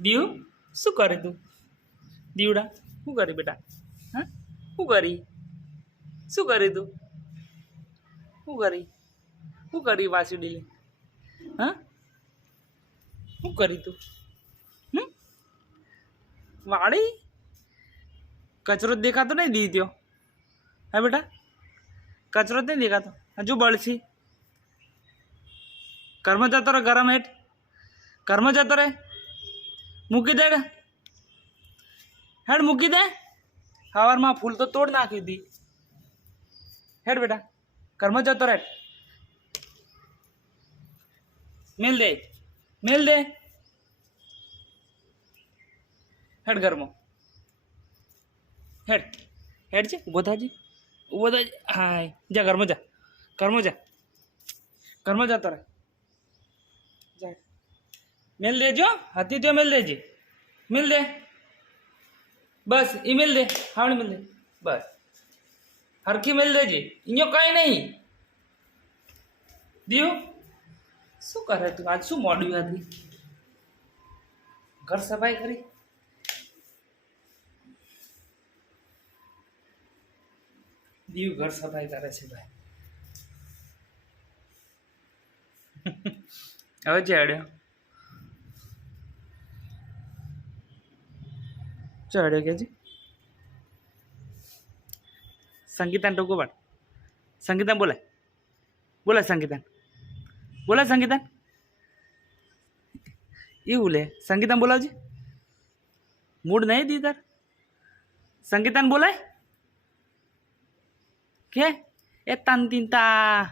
દીવ શું કરે તું? દીવડા શું કરી બેટા? હા શું કરી? શું કરી તું? શું કરી વાસુડી લે? હા શું કરી તું? વાળી કચરો જ દેખાતો નહીં દીધો. હા બેટા કચરો જ નહીં દેખાતો. હજુ બળશી ઘરમાં જતો રહે. ગરમ હેઠ ઘરમાં જતો રહે. મૂકી દે હેડ મૂકી દે. સવારમાં ફૂલ તો તોડ નાખી હતી. હેડ બેટા ઘરમાં જતો રહે. મેલ દે હેડ ઘરમાં. હેડ છે ઊભો થાજી. હાય જા ઘરમાં જા. ઘરમાં જતો રહે. જા મેલ દેજો. હાથી જો મેલ દેજે. મેલ દે બસ. એ મેલ દે. હાવણી મેલ દે બસ. હરખી મેલ દેજે. અહીંયા કઈ નહીં. દીવ શું કરે તું? આજ શું મોડું હતી? ઘર સફાઈ કરી? દીવ ઘર સફાઈ કરે છે ભાઈ. હવે ચડ્યો કે જી. સંગીતાન ટોકો પાડ. સંગીતાન બોલાય સંગીતાન એવું લે. સંગીતાન બોલાવજે. મૂડ નહીં દી તાર. સંગીતાન બોલાય કે એ તાન તીન તા